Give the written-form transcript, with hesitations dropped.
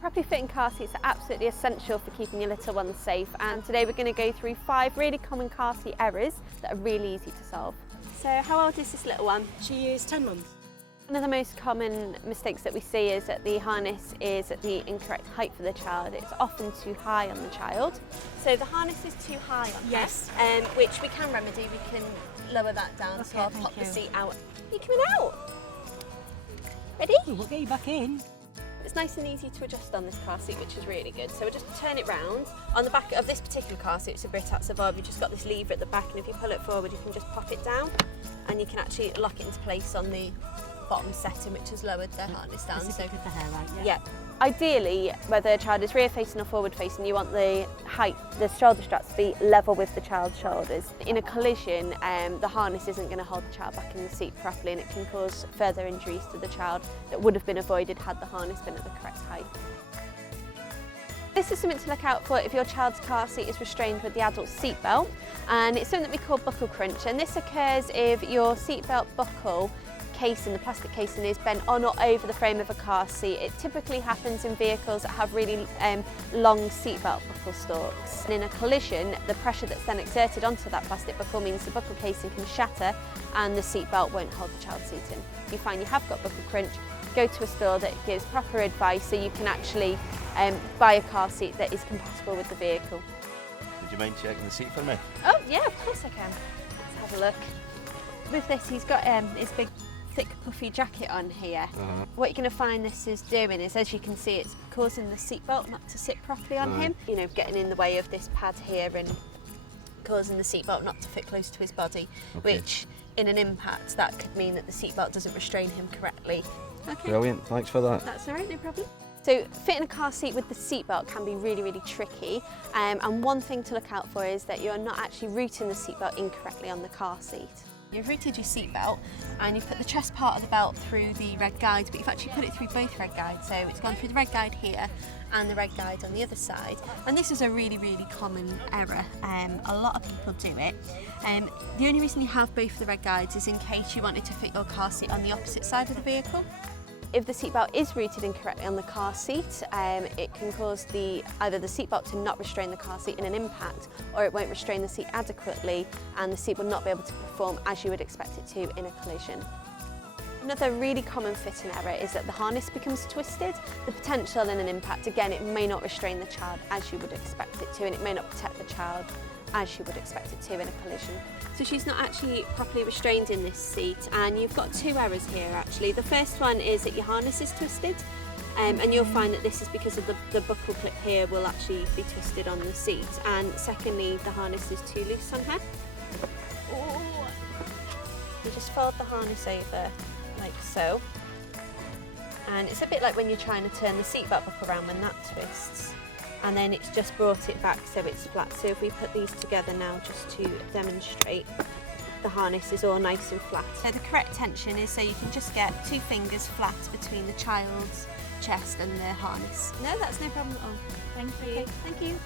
Properly fitting car seats are absolutely essential for keeping your little ones safe, and today we're going to go through 5 really common car seat errors that are really easy to solve. So how old is this little one? She is 10 months. One of the most common mistakes that we see is that the harness is at the incorrect height for the child. It's often too high on the child. So the harness is too high on Yes. her, which we can remedy. We can lower that down, so I'll pop the seat out. Are you coming out? Ready? We'll get you back in. It's nice and easy to adjust on this car seat, which is really good. So we'll just turn it round. On the back of this particular car seat, it's a Britax Evolve, you've just got this lever at the back, and if you pull it forward, you can just pop it down, and you can actually lock it into place on the bottom setting, which has lowered the harness down. So good the hair out, yeah. Ideally, whether a child is rear facing or forward facing, you want the height, the shoulder straps to be level with the child's shoulders. In a collision, the harness isn't going to hold the child back in the seat properly, and it can cause further injuries to the child that would have been avoided had the harness been at the correct height. This is something to look out for if your child's car seat is restrained with the adult seat belt, and it's something that we call buckle crunch, and this occurs if your seat belt buckle casing, the plastic casing, is bent on or over the frame of a car seat. It typically happens in vehicles that have really long seatbelt buckle stalks. And in a collision, the pressure that's then exerted onto that plastic buckle means the buckle casing can shatter and the seatbelt won't hold the child's seat in. If you find you have got buckle crunch, go to a store that gives proper advice so you can actually buy a car seat that is compatible with the vehicle. Would you mind checking the seat for me? Oh yeah, of course I can. Let's have a look. With this, he's got his big thick puffy jacket on here. What you're going to find this is doing is, as you can see, it's causing the seatbelt not to sit properly on him, you know, getting in the way of this pad here and causing the seatbelt not to fit close to his body, which in an impact that could mean that the seatbelt doesn't restrain him correctly. Okay. Brilliant, thanks for that. That's all right, no problem. So fitting a car seat with the seatbelt can be really, really tricky, and one thing to look out for is that you're not actually routing the seatbelt incorrectly on the car seat. You've routed your seat belt and you've put the chest part of the belt through the red guides, but you've actually put it through both red guides. So it's gone through the red guide here and the red guide on the other side. And this is a really, really common error. A lot of people do it. The only reason you have both of the red guides is in case you wanted to fit your car seat on the opposite side of the vehicle. If the seatbelt is routed incorrectly on the car seat, it can cause either the seatbelt to not restrain the car seat in an impact, or it won't restrain the seat adequately and the seat will not be able to perform as you would expect it to in a collision. Another really common fitting error is that the harness becomes twisted. The potential in an impact, again, it may not restrain the child as you would expect it to, and it may not protect the child as you would expect it to in a collision. So she's not actually properly restrained in this seat, and you've got 2 errors here actually. The first one is that your harness is twisted, and you'll find that this is because of the buckle clip here will actually be twisted on the seat, and secondly, the harness is too loose on her. You just fold the harness over like so, and it's a bit like when you're trying to turn the seatbelt buckle around when that twists, and then it's just brought it back so it's flat. So if we put these together now just to demonstrate, the harness is all nice and flat. So the correct tension is so you can just get 2 fingers flat between the child's chest and the harness. No, that's no problem at all. Thank you. Okay, thank you.